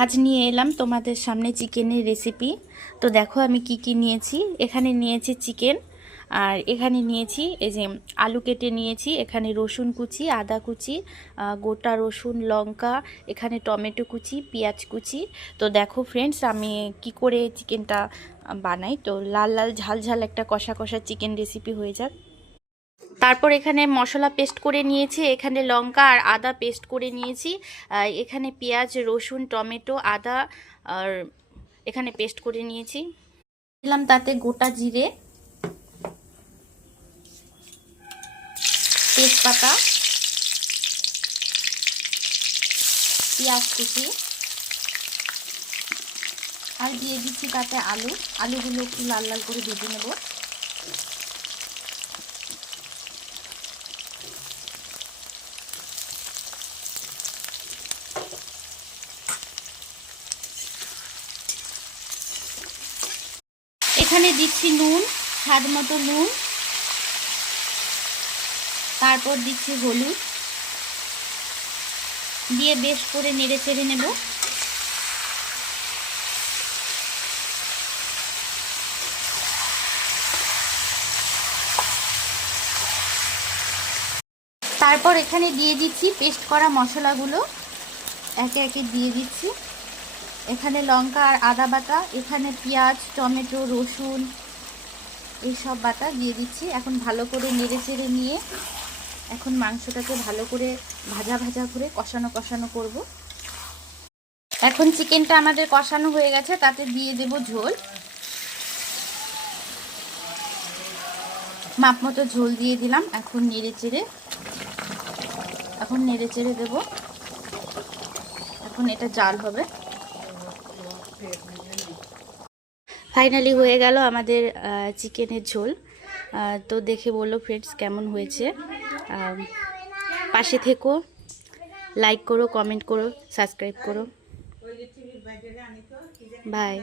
আজ নিয়ে এলাম তোমাদের সামনে চিকেনের রেসিপি। তো দেখো আমি কি কি নিয়েছি। এখানে নিয়েছি চিকেন, আর এখানে নিয়েছি এই যে আলু কেটে নিয়েছি, এখানে রসুন কুচি, আদা কুচি, গোটা রসুন, লঙ্কা, এখানে টমেটো কুচি, পেঁয়াজ কুচি। তো দেখো ফ্রেন্ডস, আমি কি করে চিকেনটা বানাই। তো লাল লাল ঝাল ঝাল একটা কষা কষা চিকেন রেসিপি হয়ে যাক। তারপর এখানে মশলা পেস্ট করে নিয়েছি, এখানে লঙ্কা আর আদা পেস্ট করে নিয়েছি, এখানে পেঁয়াজ, রসুন, টমেটো, আদা আর এখানে পেস্ট করে নিয়েছি। দিলাম তাতে গোটা জিরে, তেজপাতা, পেঁয়াজ কুচি, আর দিয়ে দিচ্ছি তাতে আলুগুলো একটু লাল লাল করে ভেজে নেব। এখানে দিচ্ছি নুন, স্বাদ মতো নুন, তারপর দিচ্ছি হলুদ, দিয়ে বেশ করে নেড়ে চেড়ে নেব। তারপর এখানে দিয়ে দিচ্ছি পেস্ট করা মশলাগুলো, একে একে দিয়ে দিচ্ছি। এখানে লঙ্কা আর আদা বাটা, এখানে পেঁয়াজ, টমেটো, রসুন এইসব বাটা দিয়ে দিচ্ছি। এখন ভালো করে নেড়ে চেড়ে নিয়ে এখন মাংসটাকে ভালো করে ভাজা ভাজা করে কষানো কষানো করব। এখন চিকেনটা আমাদের কষানো হয়ে গেছে, তাতে দিয়ে দেব ঝোল। মাপ মতো ঝোল দিয়ে দিলাম। এখন নেড়ে চেড়ে দেব। এখন এটা জাল হবে। ফাইনালি হয়ে গেল আমাদের চিকেনের ঝোল। তো দেখে বলো ফ্রেন্ডস কেমন হয়েছে। পাশে থেকো, লাইক করো, কমেন্ট করো, সাবস্ক্রাইব করো। বাই।